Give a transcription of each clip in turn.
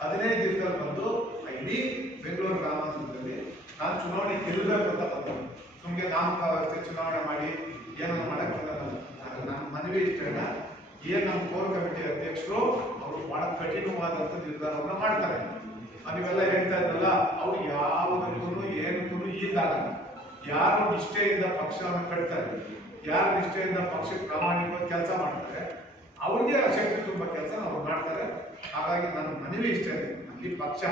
15 ದಿವಸದಲ್ಲಿ ಬಂದು ಇಡೀ ಬೆಂಗಳೂರು ಗ್ರಾಮಾಂತರದಲ್ಲಿ ನಾನು ಚುನಾವಣೆ ಗೆಲ್ಲಬೇಕು ಅಂತ ಬಂದು ಸುಮ್ಮನೆ ನಾಮಕಾವಸ್ಥೆ ಚುನಾವಣೆ ಮಾಡಿ ಏನನ್ನು ಮಾಡಕ್ ಬಂದಲ್ಲ. ನನ್ನ ಮನವಿ ಇಷ್ಟ ಏನ್ ನಮ್ಮ ಕೋರ್ ಕಮಿಟಿ ಅಧ್ಯಕ್ಷರು ಅವರು ಬಹಳ ಕಠಿಣವಾದಂತ ನಿರ್ಧಾರವನ್ನ ಮಾಡ್ತಾರೆ. ನೀವೆಲ್ಲ ಹೇಳ್ತಾ ಇದ್ರಲ್ಲ, ಅವ್ರು ಯಾವುದಕ್ಕೂ ಏನಕ್ಕೂ ಈದಾಗಲ್ಲ. ಯಾರು ನಿಷ್ಠೆಯಿಂದ ಪಕ್ಷವನ್ನು ಕಟ್ತಾರೆ, ಯಾರು ನಿಷ್ಠೆಯಿಂದ ಪಕ್ಷಕ್ಕೆ ಪ್ರಾಮಾಣಿಕವಾಗಿ ಕೆಲಸ ಮಾಡ್ತಾರೆ, ಅವ್ರಿಗೆ ಶಕ್ತಿ ತುಂಬ ಕೆಲಸ ಅವ್ರು ಮಾಡ್ತಾರೆ. ಹಾಗಾಗಿ ನನ್ನ ಮನವಿ ಇಷ್ಟ ಇದೆ, ಈ ಪಕ್ಷ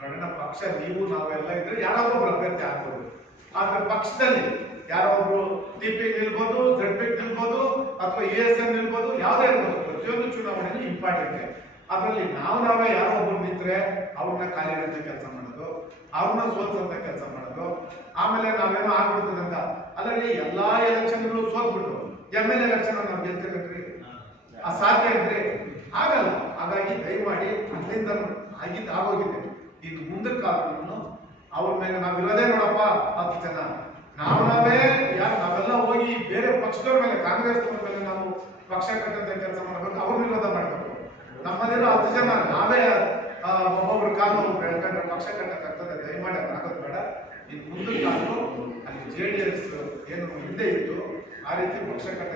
ನನ್ನ ಪಕ್ಷ ನೀವು ನಾವೆಲ್ಲ ಇದ್ರೆ ಯಾರಾದ್ರೂ ಒಬ್ರು ಅಭ್ಯರ್ಥಿ ಆಗ್ಬೋದು. ಆದ್ರೆ ಪಕ್ಷದಲ್ಲಿ ಯಾರೊಬ್ರು ಟಿಪಿ ನಿಲ್ಬೋದು, ZP ನಿಲ್ಬೋದು, ಅಥವಾ ESN ನಿಲ್ಬೋದು, ಯಾವುದೇ ಇರ್ಬೋದು. ಪ್ರತಿಯೊಂದು ಚುನಾವಣೆಯಲ್ಲಿ ಇಂಪಾರ್ಟೆಂಟ್. ಅದರಲ್ಲಿ ನಾವೇ ಯಾರೋ ಒಬ್ರು ನಿಂತ್ರೆ ಅವ್ರನ್ನ ಕಾರ್ಯಗತ ಕೆಲಸ ಮಾಡೋದು, ಅವ್ರನ್ನ ಸೋಲ್ಸಂತ ಕೆಲಸ ಮಾಡೋದು. ಆಮೇಲೆ ನಾವೇನೋ ಆಗ್ಬಿಡ್ತದೆ ಅಂತ ಅಲ್ಲರಿ ಎಲ್ಲಾ ಎಲೆಕ್ಷನ್ಗಳು ಸೋತ್ಬಿಟ್ಟು MLA ಎಲೆಕ್ಷನ್ ನಾವು ಗೆಲ್ತೇವೆ ಅಸಾಧ್ಯ ಇದ್ರೆ ಆಗಲ್ಲ. ಹಾಗಾಗಿ ದಯಮಾಡಿ ಅಲ್ಲಿಂದ ಆಗೋಗಿದೆ. ಇನ್ನು ಮುಂದಕ್ಕಾದ್ರೂ ಅವ್ರ ಮೇಲೆ ನಾವಿರೋದೇ ನೋಡಪ್ಪ 10 ಜನ ನಾವೇ ನಾವೆಲ್ಲ ಹೋಗಿ ಬೇರೆ ಪಕ್ಷದವ್ರ ಮೇಲೆ, ಕಾಂಗ್ರೆಸ್ ಮೇಲೆ ನಾವು ಪಕ್ಷ ಕಟ್ಟಂತ ಕೆಲಸ ಮಾಡಬೇಕು, ಅವ್ರ ವಿರೋಧ ಮಾಡಬೇಕು. ನಮ್ಮಲ್ಲಿರೋ 10 ಜನ ನಾವೇ ಒಬ್ಬೊಬ್ರು ಕಾಲು ಬೆಳ್ಕೊಂಡ್ರೆ ಪಕ್ಷ ಕಟ್ಟಕ್ಕಾಗ್ತದೆ. ದಯಮಾಡಿ ಅದಾಗೋದು ಬೇಡ. ಇನ್ನು ಮುಂದಕ್ಕಾದ್ರೂ ಅಲ್ಲಿ JDS ಏನು ಹಿಂದೆ ಇತ್ತು ಆ ರೀತಿ ಪಕ್ಷ ಕಟ್ಟ